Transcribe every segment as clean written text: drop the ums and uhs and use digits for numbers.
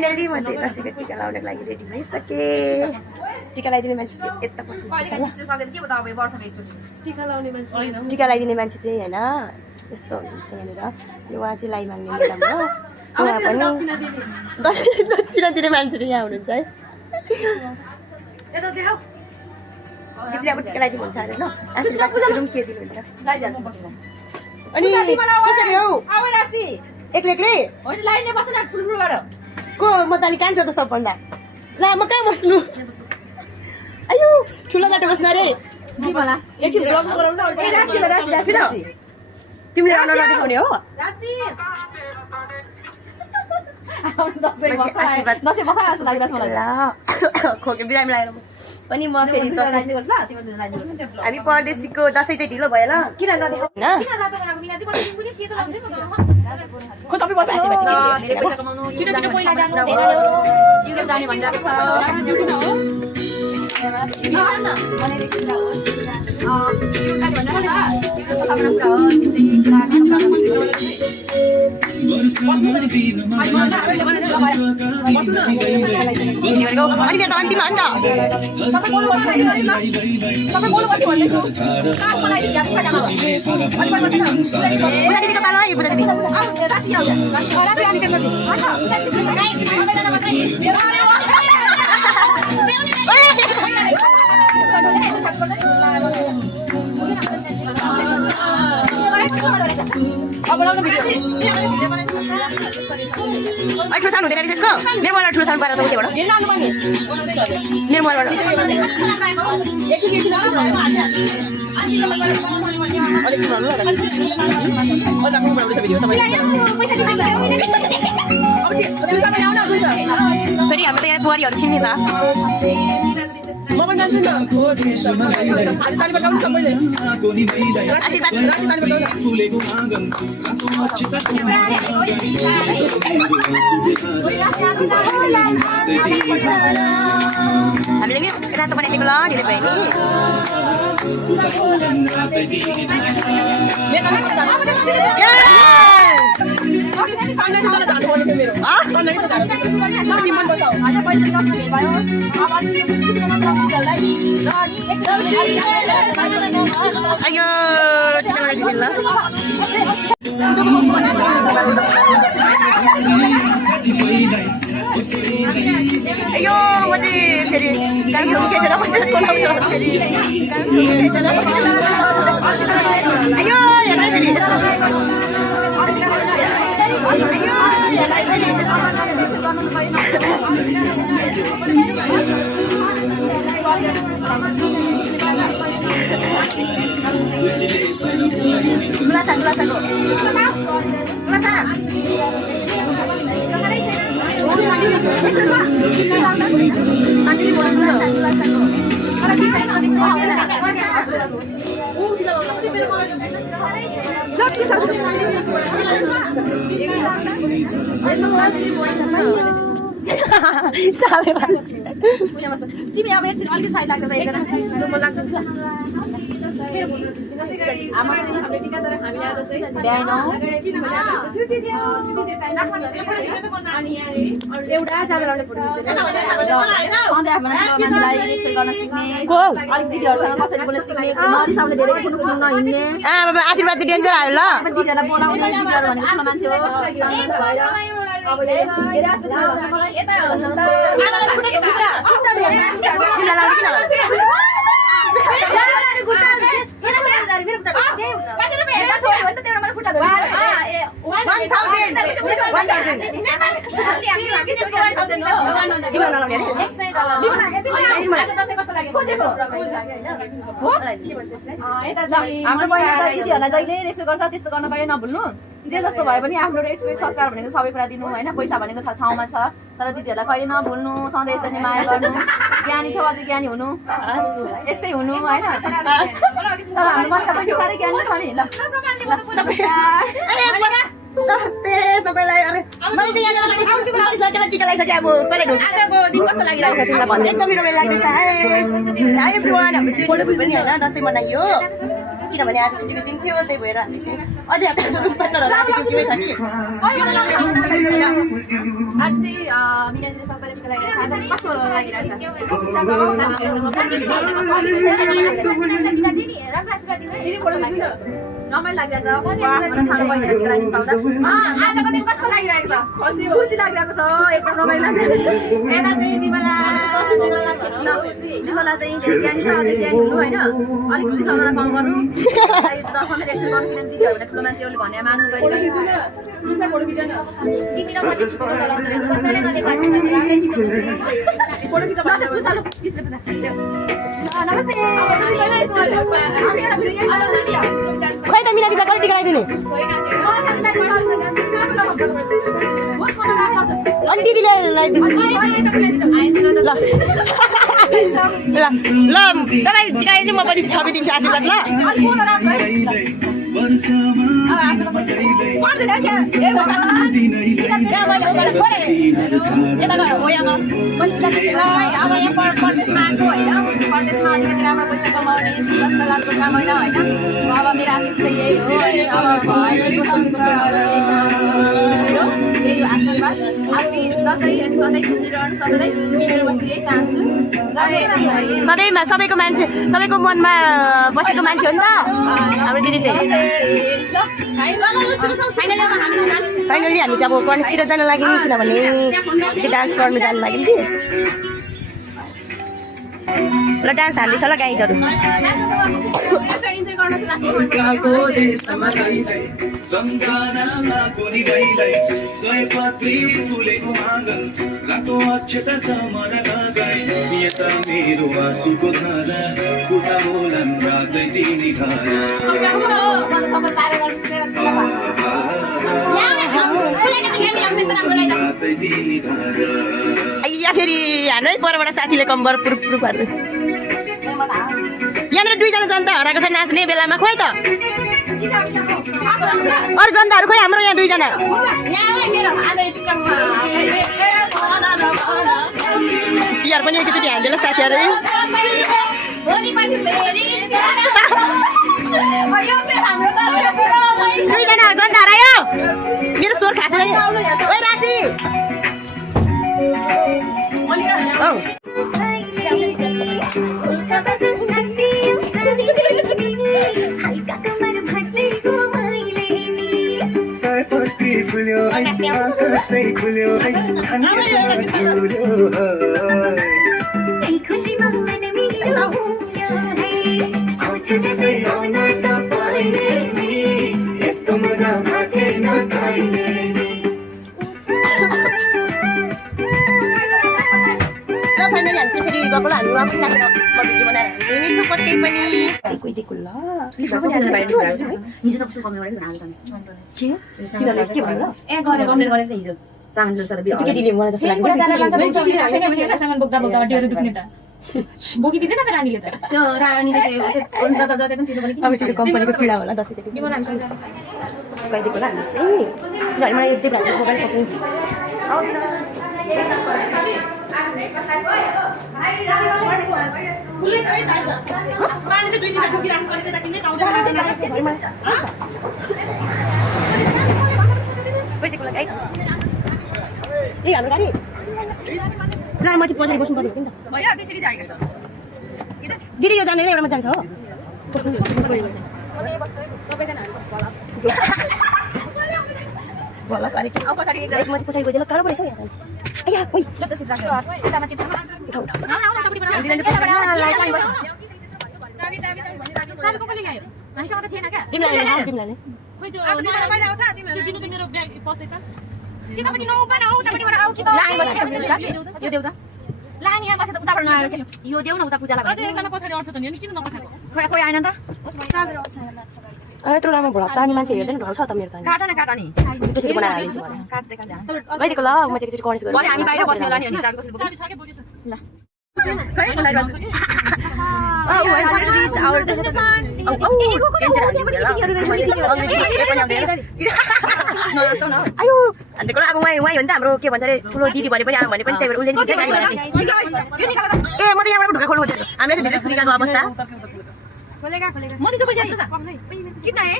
Finally म चाहिँ दसैँको टिका लाउनको लागि रेडी भइसकेँ। टिका लगाइदिने मान्छे चाहिँ यता बस्नुहुन्छ टिका लगाइदिने मान्छे चाहिँ होइन यस्तो हुनुहुन्छ यहाँनिर। यो उहाँ चाहिँ लाई माग्ने म्याडम हो। उहाँ पनि दक्षिणा दिने मान्छे चाहिँ यहाँ हुनुहुन्छ है। दिदीले अब टिका लगाइदिनुहुन्छ अरे ल आशीर्वाद के दिनुहुन्छ अनि कसरी हौ एक्लै एक्लै को म त अलि कान्छो त सबभन्दा ल म कहाँ बस्नु अयो ठुलो बाटो बस्नु अरे तिमीले अनुहार देखाउने हो खोके बिरामी लागेर पनि म फेरि हामी परदेशीको दसैँ चाहिँ ढिलो भयो ल किन नदेखाउ ठुलो सानो हुँदैन रहेछ यसको मेरो मोबाइलमा ठुलो सानो पारेर त उठेबाट मेरो मोबाइलबाट फेरि हाम्रो त यहाँ बुहारीहरू छिन् नि त हामीले नि रातो बनाइदिएको ल ढिलो भयो अयो टिका लगाइदिनु ल अयो म चाहिँ फेरि कान्छो खेचेर अयो हेर्नु फेरि तिमी अब एकछिन अलिकति साइड लाग्छ त एकजना म लाग्छ आशीर्वाद चाहिँ डेन्जर आयो ल हाम्रो दिदीहरूलाई जहिले रेस्पेक्ट गर्छ त्यस्तो गर्न पाए नभुल्नु जे जस्तो भए पनि आफ्नो रेस्पेक्ट संस्कार भनेको सबै कुरा दिनु होइन पैसा भनेको ठाउँमा छ तर दिदीहरूलाई कहिले नभुल्नु सधैँ यसरी माया गर्नु ज्ञानी छ अझै ज्ञानी हुनु यस्तै हुनु होइन तर हाम्रो मनका पनि साह्रै ज्ञानी छ नि ल नमस्ते सबैलाई अरे मैले चाहिँ यहाँ टिका लगाइसकेँ अब कहिले आजको दिन कस्तो लागिरहेको छ तिमीलाई भन्दै एकदम रमाइलो लाग्दैछ हाई एभ्रीवान हाम्रो चाहिँ पनि होइन दसैँ मनाइयो किन किनभने आज छुट्टीको दिन थियो त्यही भएर हामी चाहिँ अझै आफ्नो पार्टनरहरू आज के छ कि आज चाहिँ मिनाजीले सबैले टिका लगाइरहेको छ कस्तो लागिरहेको छ रमाइलो लागिरहेछ खानु पर्ने टिका लगाइदिनु पाउँदा आजको दिन कस्तो लागिरहेको छ खुसी लागिरहेको छ एकदम रमाइलो लागिरहेको छ यता चाहिँ विमला चाहिँ धेरै ज्ञानी छ अझै ज्ञानी हुनु होइन अलिकति समयलाई कम गर्नु दर्शन रेस्ट गर्नु किनभने दिदीहरू भने ठुलो मान्छेहरूले भने मान्नु खै त मिना दिदा कहिले टिका लगाइदिने अनि दिदीले लगाइदिनु ल तपाईँ टिका लगाइदिनु म पनि थपिदिन्छु आशीर्वाद ल अब यहाँ परदेशमा आएको होइन परदेशमा अलिकति राम्रो पैसा कमाउने जस्तो लाग्दो काम होइन होइन अब मेरो आशिष चाहिँ यही हो अब अहिलेको यही आशीर्वाद आफै दसैँ अनि सधैँ खुसी रहनु सधैँ मिलेर बस्नु यही चाहन्छु सधैँमा सबैको मान्छे सबैको मनमा बसेको मान्छे हो नि त हाम्रो दिदी चाहिँ फाइनली हामी चाहिँ अब गणेशतिर जान लाग्यौँ किनभने डान्स गर्नु जानु लाग्यौँ कि ल डान्स हाल्दैछ ल गाइजहरू या फेरि हानै परबाट साथीले कम्बर पुरुक पार्दै यहाँनिर दुईजना जनता हराएको छ नाच्ने बेलामा खोइ त अरू जनताहरू खोइ हाम्रो यहाँ दुईजना तिहार पनि एकचोटि हान्देला साथीहरू दुईजना जनता हरायो मेरो स्वर खास राशि फाइनली हामी चाहिँ फेरि गएको हामी वापस नाचेर भिडियो बनाएर हिँड्नेछौँ कतै पनि कोहीदेखि ल हिजो त कस्तो कमेन्ट गरेको ए गरे कमेन्ट गरेको हिजो सामान सर केटीले मलाई जस्तो लाग्यो सामान बोक्दा बोक्दा अड्डीहरू दुख्ने त बोकिदिँदैछ त रानीले त त्यो रानीले चाहिँ जता जता पनि तिर्नु पनि अब चाहिँ कम्पनीको पीडा होला दसैँदेखि गइदिएको होला हामी चाहिँ किनभने मलाई यति बेला मोबाइल पक्रिन्थ्यो ए हाम्रो गाडी ल म चाहिँ पछाडि बस्नु पर्यो नि त दिदी यो जाने एउटामा जान्छ हो भला गरेको अब पछाडि गइदिनु कहाँ परेछ यहाँ आया ओइ ल त सिट राख्छ यतामा चिप उठा चाबी कसले ल्यायो हामीसँग त थिएन क्या बिमलाले खोइ त्यो मैले आउँछ तिमीहरु दिनु त मेरो ब्याग पसे त के तपाईँ नौ पनि आउ तपाईबाट आउ कि त यो देउ त लानी यहाँ बसेर उताबाट नआएर यो देउ न उता पूजालाई अझै एकजना पछाडि अड्छ त नि किन नपठाएको खोइ आएन त यत्रो राम्रो भ्लग तानी मान्छे हेर्दैन ढल छ त मेरो तानी काटा नि त्यसरी बनाएर हालिदिन्छु काट्दै काट्दै गइदिएको ल म चाहिँ एकचोटि गणेश भने हामी बाहिर बस्ने होला नि अनि चाबी कसले बोक्छ चाबी छ के बोकेछ ल खै मलाई बाजु आयो अन्त अब वहीँ हो नि त हाम्रो के भन्छ अरे ठुलो दिदी भने पनि आयो भने पनि त्यही भएर उसले ए म त यहाँबाट ढुक्का खोल्नु हामीले भित्र छुरीको अवस्था खोलेगा म दिन्छु पैसा कितना है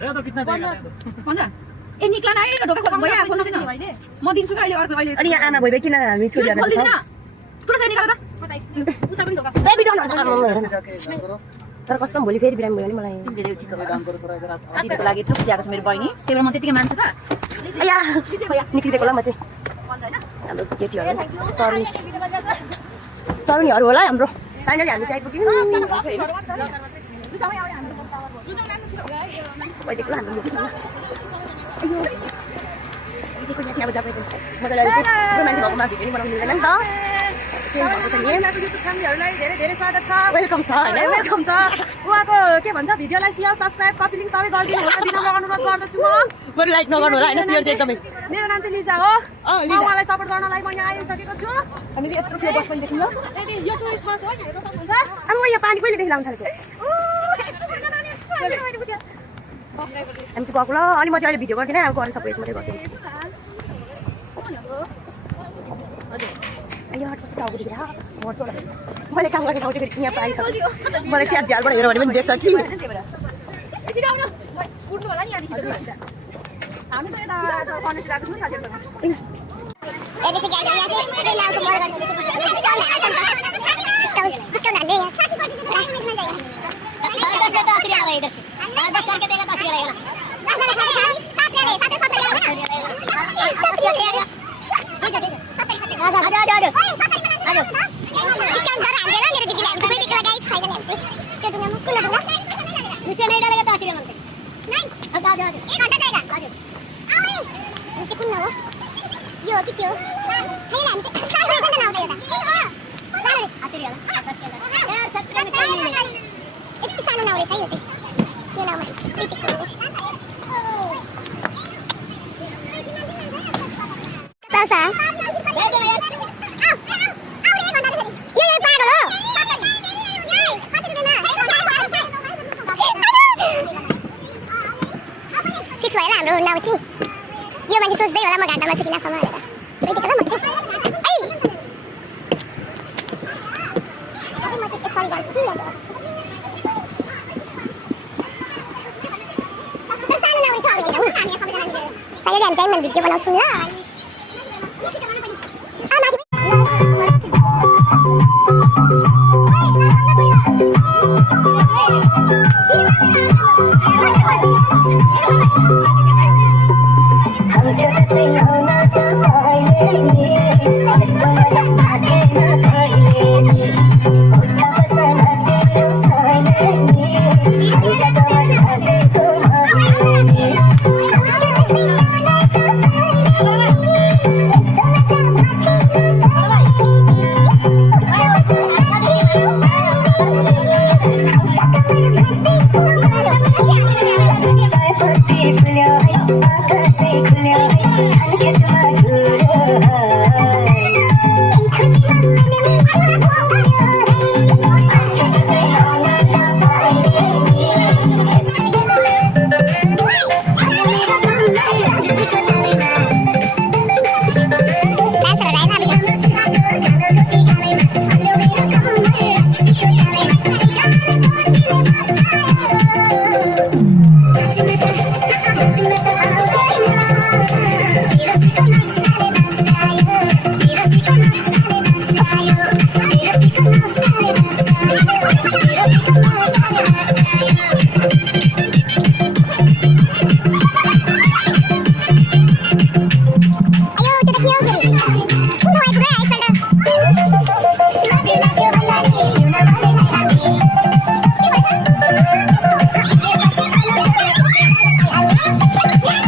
दे दो कितना देगा दे दो 15 ए निक्ला न ए ढोका खोल भैया खोल्नु दिन म दिन्छु अहिले अर्को अहिले अनि यहाँ आमा भइबे किन हामी छोरीहरु खोल्दिन तुरन्त चाहिँ निकाल त उता पनि ढोका बेबी डोन्ट तर कस्तो भोलि फेरि बिरामी भयो नि मलाई तिमीले ठिक गर्छौ दिदीको लागि यत्रो खुसी आएको छ मेरो बहिनी त्यही भएर म त्यतिकै मान्छु त अया भैया निक्लिदिएको होला म चाहिँ भन्दा हैन हाम्रो केटीहरु तरुणीहरु होला है हाम्रो फाइनली हामी चाहिँ आइपुग्यौँ भइदिएको होला हाम्रो अयो दिदीको यहाँ चाहिँ अब जब मजाले मान्छे भएको माथि पनि बनाउनु मिल्दैन नि त युट्युब फ्यामिलीहरुलाई धेरै धेरै स्वागत छ वेलकम छ हैन वेलकम छ उहाँको के भन्छ भिडियोलाई शेयर सब्स्क्राइब कपी लिंक सबै गरिदिनु होला विनम्र अनुरोध गर्दछु म बरु लाइक नगर्नु होला हैन शेयर चाहिँ एकदमै मेरो नाम चाहिँ लिजा हो म उहाँलाई सपोर्ट गर्नलाई म यहाँ आइसकेको छु हामीले यत्रो ठुलो बस पनि देख्यौँ ल यदि यो टुरिस्ट बस हो हेर्न सक्नुहुन्छ अब यहाँ पानी कहिलेदेखि लाउनु थालेको हामी चाहिँ गएको ल अनि म चाहिँ अहिले भिडियो गर्दिनँ अब गरेर सबै यसमा गर्छु मैले काम गर्ने ठाउँ चाहिँ फेरि यहाँ पाइसक्यो मलाई क्या झ्यालबाट हेऱ्यो भने पनि देख्छ कि उठ्नु होला नि यहाँदेखि हामी त यता कनेक्ट राख्छु नि साथीहरुसँग हाम्रो नाउ चाहिँ यो मान्छे सोच्दै होला म घाटामा छु कि नाफामा भनेर यतिकै ल म चाहिँ म चाहिँ कल गर्छु कि सानो नाउ छ अरू हामी सबैजना भिडियो बनाउँछौँ ल Yeah.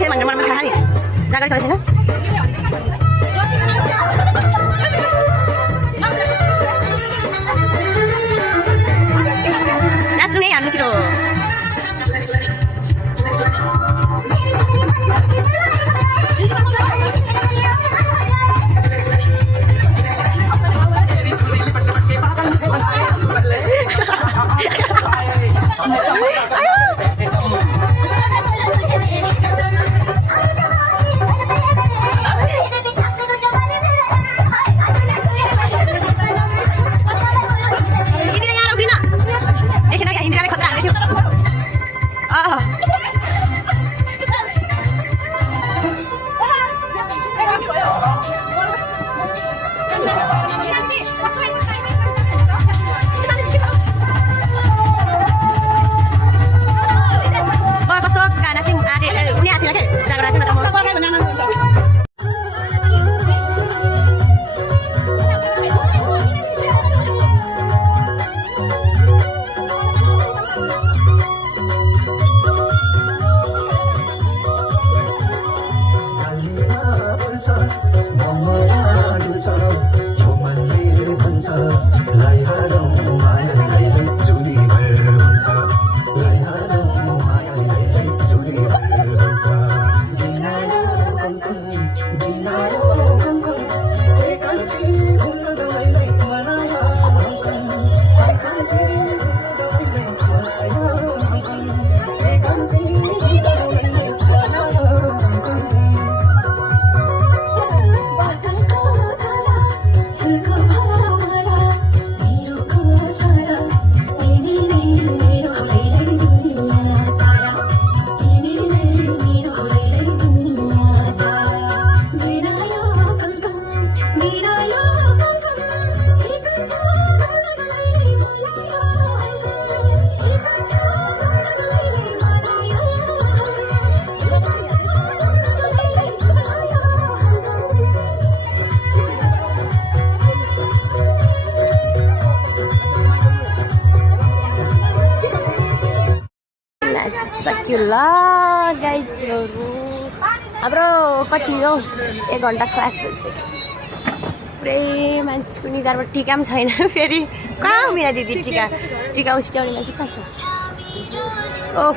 मान्छे भनेर मलाई थाहा नि जाँगर छैन नाच्नु नै हान्नु छिटो सक्यो ल गाइजहरू हाम्रो कति हो 1 घन्टा क्लास भइसक्यो पुरै मान्छेको निधारमा टिका पनि छैन फेरि कहाँ मिरा दिदी टिका उस्ट्याउने मान्छे कहाँ छ ओफ